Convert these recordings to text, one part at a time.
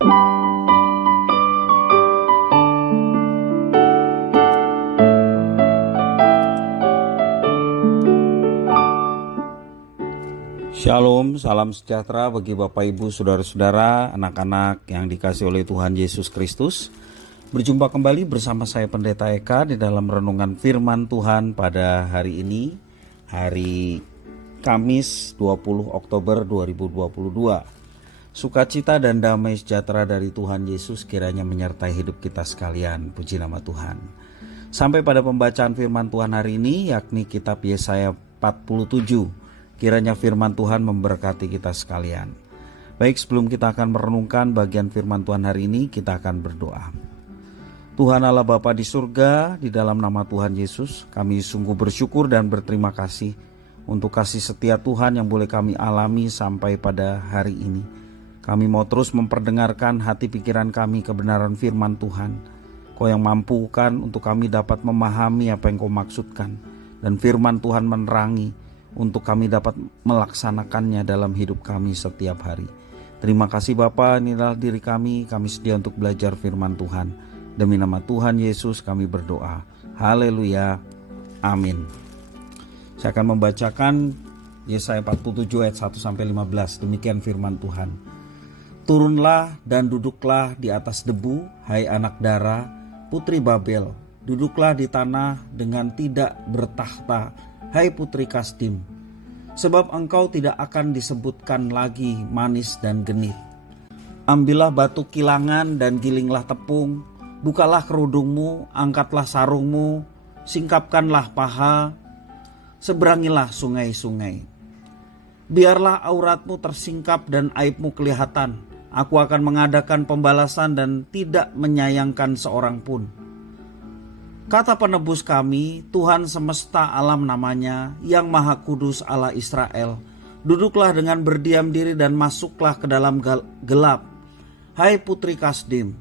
Shalom, salam sejahtera bagi Bapak Ibu, Saudara-saudara, anak-anak yang dikasihi oleh Tuhan Yesus Kristus. Berjumpa kembali bersama saya Pendeta Eka di dalam renungan firman Tuhan pada hari ini, hari Kamis 20 Oktober 2022. Sukacita dan damai sejahtera dari Tuhan Yesus kiranya menyertai hidup kita sekalian. Puji nama Tuhan. Sampai pada pembacaan firman Tuhan hari ini, yakni kitab Yesaya 47. Kiranya firman Tuhan memberkati kita sekalian. Baik, sebelum kita akan merenungkan bagian firman Tuhan hari ini, kita akan berdoa. Tuhan Allah Bapa di surga, di dalam nama Tuhan Yesus, kami sungguh bersyukur dan berterima kasih untuk kasih setia Tuhan yang boleh kami alami sampai pada hari ini. Kami mau terus memperdengarkan hati pikiran kami kebenaran firman Tuhan. Kau yang mampukan untuk kami dapat memahami apa yang Kau maksudkan. Dan firman Tuhan menerangi untuk kami dapat melaksanakannya dalam hidup kami setiap hari. Terima kasih Bapa, inilah diri kami sedia untuk belajar firman Tuhan. Demi nama Tuhan Yesus kami berdoa. Haleluya. Amin. Saya akan membacakan Yesaya 47 ayat 1-15. Demikian firman Tuhan. Turunlah dan duduklah di atas debu, hai anak dara, putri Babel. Duduklah di tanah dengan tidak bertahta, hai putri Kasdim, sebab engkau tidak akan disebutkan lagi manis dan genit. Ambillah batu kilangan dan gilinglah tepung, bukalah kerudungmu, angkatlah sarungmu, singkapkanlah paha, seberangilah sungai-sungai. Biarlah auratmu tersingkap dan aibmu kelihatan. Aku akan mengadakan pembalasan dan tidak menyayangkan seorang pun. Kata penebus kami, Tuhan semesta alam namanya, yang maha kudus Allah Israel. Duduklah dengan berdiam diri dan masuklah ke dalam gelap, hai putri Kasdim,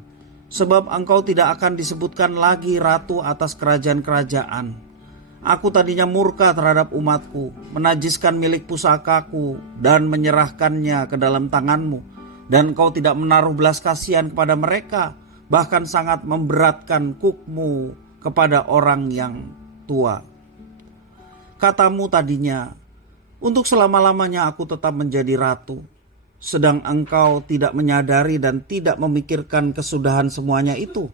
sebab engkau tidak akan disebutkan lagi ratu atas kerajaan-kerajaan. Aku tadinya murka terhadap umatku, menajiskan milik pusakaku dan menyerahkannya ke dalam tanganmu, dan engkau tidak menaruh belas kasihan kepada mereka, bahkan sangat memberatkan kukmu kepada orang yang tua. Katamu tadinya, untuk selama-lamanya aku tetap menjadi ratu, sedang engkau tidak menyadari dan tidak memikirkan kesudahan semuanya itu.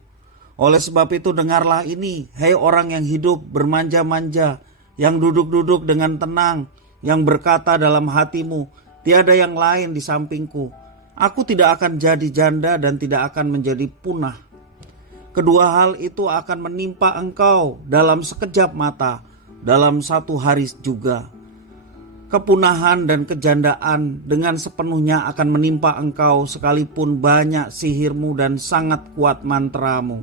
Oleh sebab itu dengarlah ini, hai orang yang hidup bermanja-manja, yang duduk-duduk dengan tenang, yang berkata dalam hatimu, tiada yang lain di sampingku. Aku tidak akan jadi janda dan tidak akan menjadi punah. Kedua hal itu akan menimpa engkau dalam sekejap mata, dalam satu hari juga. Kepunahan dan kejandaan dengan sepenuhnya akan menimpa engkau sekalipun banyak sihirmu dan sangat kuat mantramu.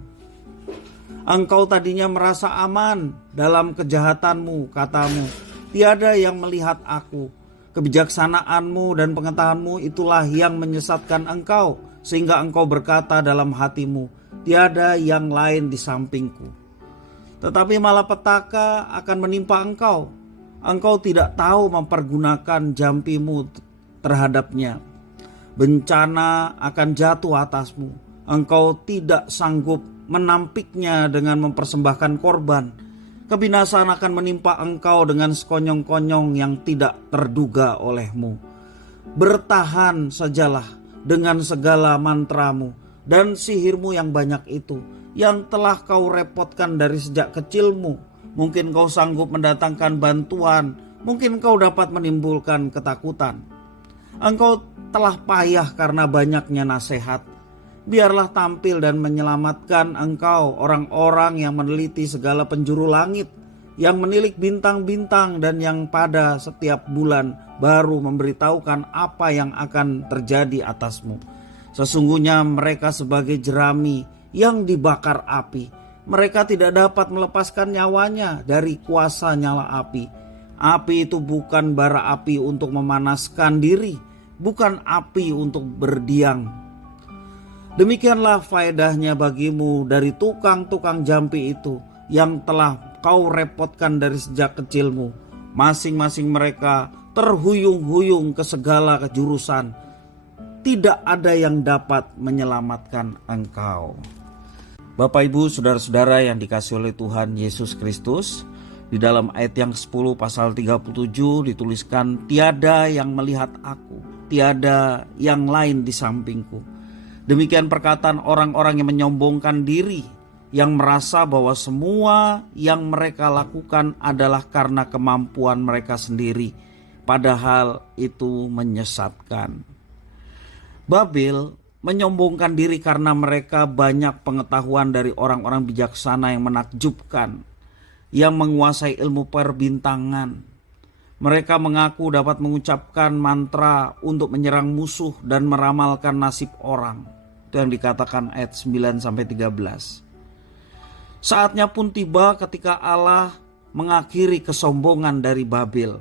Engkau tadinya merasa aman dalam kejahatanmu, katamu, tiada yang melihat aku. Kebijaksanaanmu dan pengetahuanmu itulah yang menyesatkan engkau, sehingga engkau berkata dalam hatimu, tiada yang lain di sampingku. Tetapi malapetaka akan menimpa engkau. Engkau tidak tahu mempergunakan jampimu terhadapnya. Bencana akan jatuh atasmu. Engkau tidak sanggup menampiknya dengan mempersembahkan korban. Kebinasaan akan menimpa engkau dengan sekonyong-konyong yang tidak terduga olehmu. Bertahan sajalah dengan segala mantramu dan sihirmu yang banyak itu, yang telah kau repotkan dari sejak kecilmu. Mungkin kau sanggup mendatangkan bantuan, mungkin kau dapat menimbulkan ketakutan. Engkau telah payah karena banyaknya nasihat. Biarlah tampil dan menyelamatkan engkau orang-orang yang meneliti segala penjuru langit, yang menilik bintang-bintang dan yang pada setiap bulan baru memberitahukan apa yang akan terjadi atasmu. Sesungguhnya mereka sebagai jerami yang dibakar api. Mereka tidak dapat melepaskan nyawanya dari kuasa nyala api. Api itu bukan bara api untuk memanaskan diri, bukan api untuk berdiam. Demikianlah faedahnya bagimu dari tukang-tukang jampi itu yang telah kau repotkan dari sejak kecilmu. Masing-masing mereka terhuyung-huyung ke segala kejurusan. tidak ada yang dapat menyelamatkan engkau. Bapak, Ibu, saudara-saudara yang dikasihi oleh Tuhan Yesus Kristus, di dalam ayat yang 10 pasal 37 dituliskan, tiada yang melihat aku, tiada yang lain di sampingku. Demikian perkataan orang-orang yang menyombongkan diri, yang merasa bahwa semua yang mereka lakukan adalah karena kemampuan mereka sendiri, padahal itu menyesatkan. Babel menyombongkan diri karena mereka banyak pengetahuan dari orang-orang bijaksana yang menakjubkan, yang menguasai ilmu perbintangan. Mereka mengaku dapat mengucapkan mantra untuk menyerang musuh dan meramalkan nasib orang. Itu yang dikatakan ayat 9-13. Saatnya pun tiba ketika Allah mengakhiri kesombongan dari Babel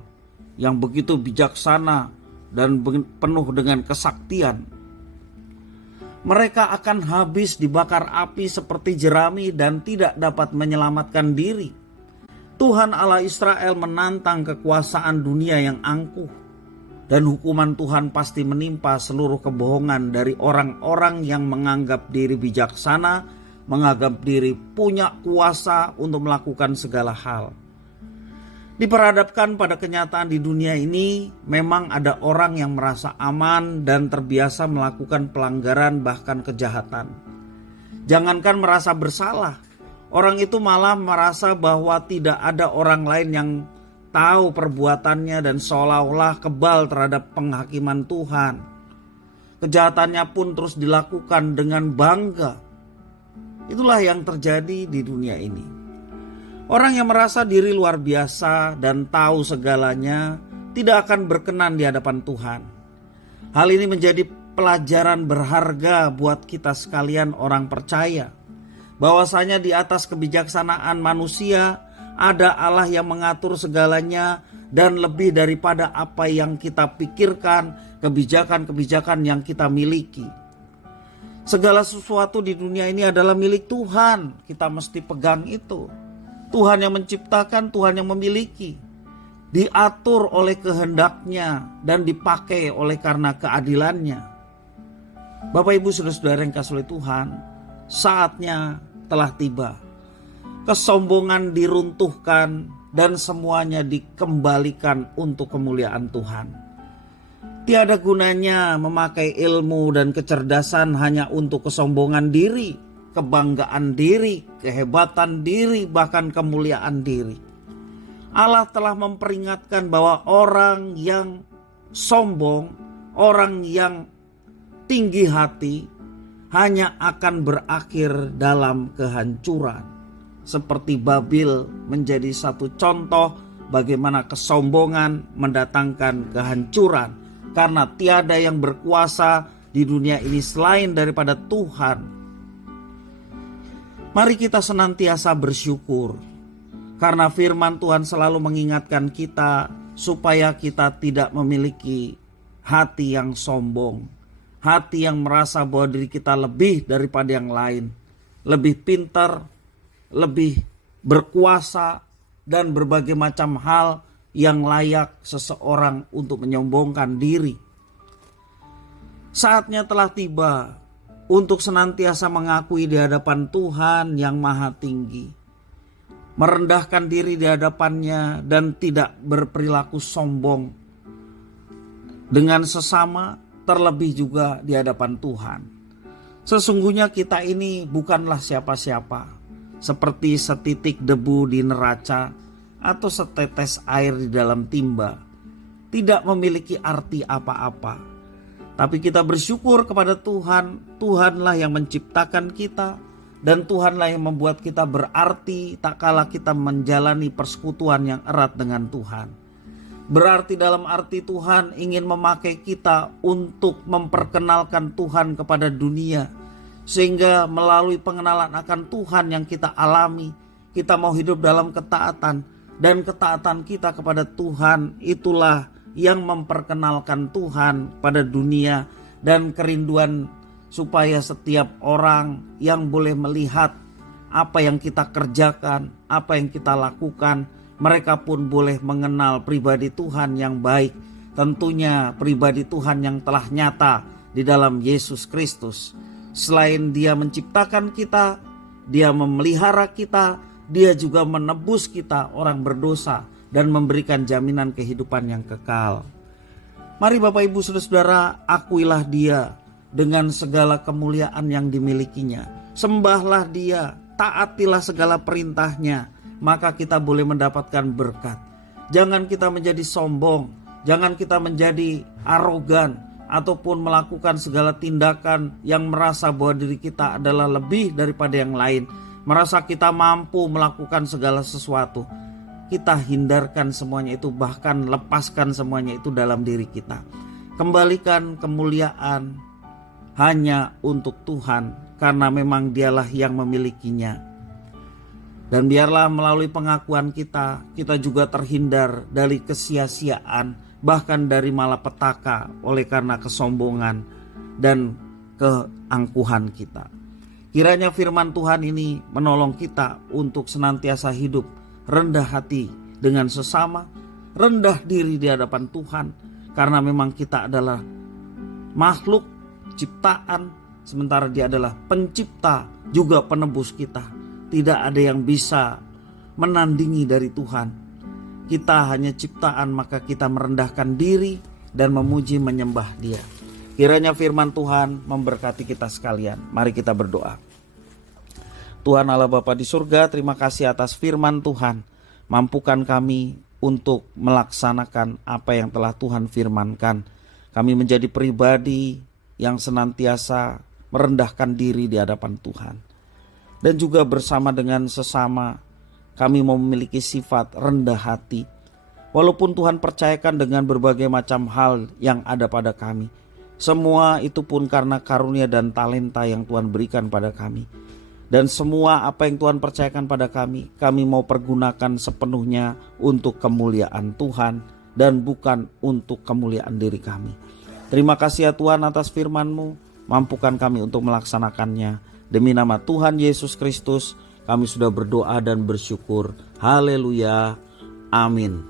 yang begitu bijaksana dan penuh dengan kesaktian. Mereka akan habis dibakar api seperti jerami dan tidak dapat menyelamatkan diri. Tuhan Allah Israel menantang kekuasaan dunia yang angkuh, dan hukuman Tuhan pasti menimpa seluruh kebohongan dari orang-orang yang menganggap diri bijaksana, menganggap diri punya kuasa untuk melakukan segala hal. Diperhadapkan pada kenyataan di dunia ini, memang ada orang yang merasa aman dan terbiasa melakukan pelanggaran bahkan kejahatan. Jangankan merasa bersalah, orang itu malah merasa bahwa tidak ada orang lain yang tahu perbuatannya dan seolah-olah kebal terhadap penghakiman Tuhan. Kejahatannya pun terus dilakukan dengan bangga. Itulah yang terjadi di dunia ini. Orang yang merasa diri luar biasa dan tahu segalanya tidak akan berkenan di hadapan Tuhan. Hal ini menjadi pelajaran berharga buat kita sekalian orang percaya. Bahwasanya di atas kebijaksanaan manusia ada Allah yang mengatur segalanya, dan lebih daripada apa yang kita pikirkan, kebijakan-kebijakan yang kita miliki. Segala sesuatu di dunia ini adalah milik Tuhan. Kita mesti pegang itu. Tuhan yang menciptakan, Tuhan yang memiliki, diatur oleh kehendaknya dan dipakai oleh karena keadilannya. Bapak, Ibu, saudara-saudara yang kasih oleh Tuhan, saatnya telah tiba. Kesombongan diruntuhkan dan semuanya dikembalikan untuk kemuliaan Tuhan. Tiada gunanya memakai ilmu dan kecerdasan hanya untuk kesombongan diri, kebanggaan diri, kehebatan diri, bahkan kemuliaan diri. Allah telah memperingatkan bahwa orang yang sombong, orang yang tinggi hati hanya akan berakhir dalam kehancuran. Seperti Babel menjadi satu contoh bagaimana kesombongan mendatangkan kehancuran, karena tiada yang berkuasa di dunia ini selain daripada Tuhan. Mari kita senantiasa bersyukur, karena firman Tuhan selalu mengingatkan kita supaya kita tidak memiliki hati yang sombong, hati yang merasa bahwa diri kita lebih daripada yang lain, lebih pintar, lebih berkuasa, dan berbagai macam hal yang layak seseorang untuk menyombongkan diri. Saatnya telah tiba untuk senantiasa mengakui di hadapan Tuhan yang Maha Tinggi, merendahkan diri di hadapannya dan tidak berperilaku sombong dengan sesama, terlebih juga di hadapan Tuhan. Sesungguhnya kita ini bukanlah siapa-siapa, seperti setitik debu di neraca atau setetes air di dalam timba, tidak memiliki arti apa-apa. Tapi kita bersyukur kepada Tuhan. Tuhanlah yang menciptakan kita, dan Tuhanlah yang membuat kita berarti tak kala kita menjalani persekutuan yang erat dengan Tuhan. Berarti dalam arti Tuhan ingin memakai kita untuk memperkenalkan Tuhan kepada dunia, sehingga melalui pengenalan akan Tuhan yang kita alami, kita mau hidup dalam ketaatan, dan ketaatan kita kepada Tuhan itulah yang memperkenalkan Tuhan pada dunia, dan kerinduan supaya setiap orang yang boleh melihat apa yang kita kerjakan, apa yang kita lakukan, mereka pun boleh mengenal pribadi Tuhan yang baik. Tentunya pribadi Tuhan yang telah nyata di dalam Yesus Kristus. Selain Dia menciptakan kita, Dia memelihara kita, Dia juga menebus kita orang berdosa dan memberikan jaminan kehidupan yang kekal. Mari Bapak Ibu Saudara-saudara, akuilah Dia dengan segala kemuliaan yang dimilikinya. Sembahlah Dia, taatilah segala perintahnya, maka kita boleh mendapatkan berkat. Jangan kita menjadi sombong, jangan kita menjadi arogan, ataupun melakukan segala tindakan yang merasa bahwa diri kita adalah lebih daripada yang lain, merasa kita mampu melakukan segala sesuatu. Kita hindarkan semuanya itu, bahkan lepaskan semuanya itu dalam diri kita. Kembalikan kemuliaan hanya untuk Tuhan, karena memang Dialah yang memilikinya. Dan biarlah melalui pengakuan kita juga terhindar dari kesia-siaan, bahkan dari malapetaka oleh karena kesombongan dan keangkuhan kita. Kiranya firman Tuhan ini menolong kita untuk senantiasa hidup rendah hati dengan sesama, rendah diri di hadapan Tuhan, karena memang kita adalah makhluk ciptaan, sementara Dia adalah pencipta juga penebus kita. Tidak ada yang bisa menandingi dari Tuhan. Kita hanya ciptaan, maka kita merendahkan diri dan memuji menyembah Dia. Kiranya firman Tuhan memberkati kita sekalian. Mari kita berdoa. Tuhan Allah Bapa di surga, terima kasih atas firman Tuhan. Mampukan kami untuk melaksanakan apa yang telah Tuhan firmankan. Kami menjadi pribadi yang senantiasa merendahkan diri di hadapan Tuhan. Dan juga bersama dengan sesama, kami mau memiliki sifat rendah hati. Walaupun Tuhan percayakan dengan berbagai macam hal yang ada pada kami, semua itu pun karena karunia dan talenta yang Tuhan berikan pada kami. Dan semua apa yang Tuhan percayakan pada kami mau pergunakan sepenuhnya untuk kemuliaan Tuhan dan bukan untuk kemuliaan diri kami. Terima kasih ya Tuhan atas firman-Mu, mampukan kami untuk melaksanakannya. Demi nama Tuhan Yesus Kristus, kami sudah berdoa dan bersyukur. Haleluya. Amin.